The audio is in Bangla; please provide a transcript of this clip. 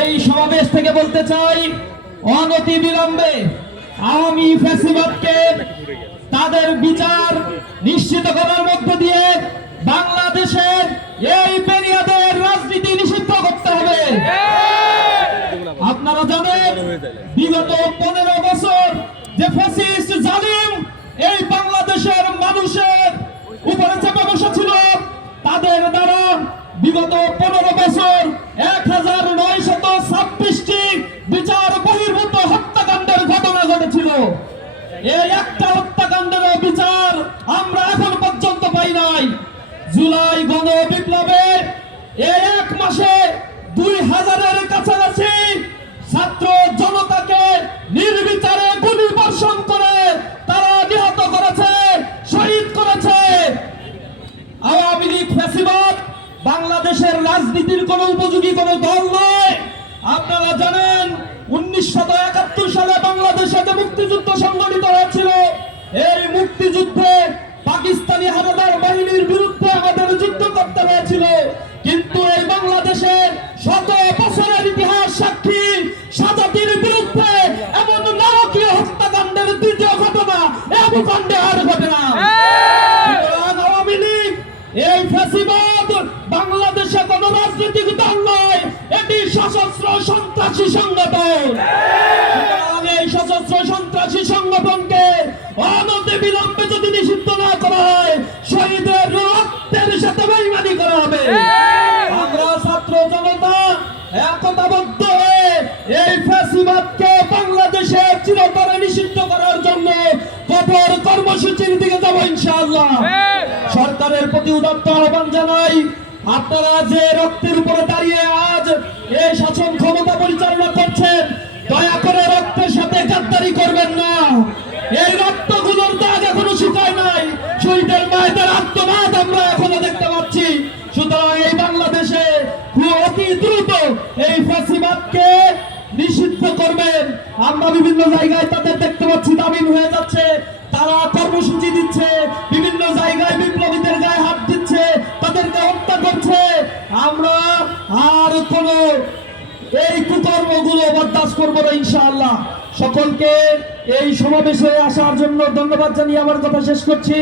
এই সমাবেশ থেকে বলতে চাই, অনতি বিলম্বে আওয়ামী ফ্যাসিবাদকে তাদের বিচার নিশ্চিত করার মধ্য দিয়ে বাংলাদেশের এই বেনিয়াদের রাজনীতি নিষিদ্ধ করতে হবে। আপনারা জানেন, বিগত 15 বছর যে ফ্যাসিস্ট জালিম এই বাংলাদেশের মানুষের উপরে চেপে বসেছিল, তাদের দ্বারা বিগত 15 বছর 1926টি বিচার বহির্ভূত হত্যাকাণ্ডের ঘটনা ঘটেছিল। এই একটা হত্যাকাণ্ডের বিচার আমরা এখন পর্যন্ত পাই নাই। জুলাই গণ বিপ্লবে এই এক মাসে 2000-এর কাছাকাছি ছাত্র জনতাকে নির্বিচারে গুলি বর্ষণ করে তারা নিহত করেছে, শহীদ করেছে। আওয়ামী লীগ ফ্যাসিবাদ বাংলাদেশের রাজনীতির কোন উপযোগী কোন দল নয়। আপনারা জানেন, 1971 সালে বাংলাদেশে যে মুক্তিযুদ্ধ সংগঠিত হয়েছিল, এই মুক্তিযুদ্ধে পাকিস্তানি হানাদার বাহিনীর বিরুদ্ধে আমাদের যুদ্ধ করতে হয়েছিল। কিন্তু এই বাংলাদেশের 100 বছরের ইতিহাস সাক্ষী সাজাতির বিরুদ্ধে এমন নারকীয় হত্যাকাণ্ডের দ্বিতীয় ঘটনা এই ভূখণ্ডে আর ঘটে না। আওয়ামী লীগ এই ফ্যাসিবাদ বাংলাদেশে কোন রাজনৈতিক দল নয়, এটি সশস্ত্র সন্ত্রাসী সংগঠন। এই সশস্ত্র সন্ত্রাসী সংগঠনকে অনতি বিলম্বে যদি নিষিদ্ধ না করা হয়, শহীদের রক্তের সাথে বেইমানি করা হবে। আমরা ছাত্র জনতা একতাবদ্ধ হয়ে এই ফ্যাসিবাদকে বাংলাদেশে চিরতরে নিষিদ্ধ করার জন্য কঠোর কর্মসূচির দিকে যাব ইনশাআল্লাহ। সরকারের প্রতি উদাত্ত আহ্বান জানাই, আপনারা যে রক্তের উপরে দাঁড়িয়ে আজ এই শাসন ক্ষমতা পরিচালনা করছেন, দয়া করে রক্তের সাথে গাদ্দারি করবেন না। এই রক্তগুলোর দাগ এখনো শুকায় নাই, শহীদের মায়েদের আত্মনাদ আমরা এখনো দেখতে পাচ্ছি। সুতরাং এই বাংলাদেশে অতি দ্রুত এই ফ্যাসিবাদকে নিষিদ্ধ করবেন। আমরা বিভিন্ন জায়গায় তাদের দেখতে পাচ্ছি দাবি হয়ে যাচ্ছে, তারা কর্মসূচি দিচ্ছে, বিভিন্ন জায়গায় বিপ্লবীদের গায়ে হাত দিচ্ছে, তাদেরকে হত্যা করছে। আমরা আর কোন এই কুকর্মগুলো বরদাস্ত করবো না ইনশাআল্লাহ। সকলকে এই সমাবেশে আসার জন্য ধন্যবাদ জানিয়ে আমার কথা শেষ করছি।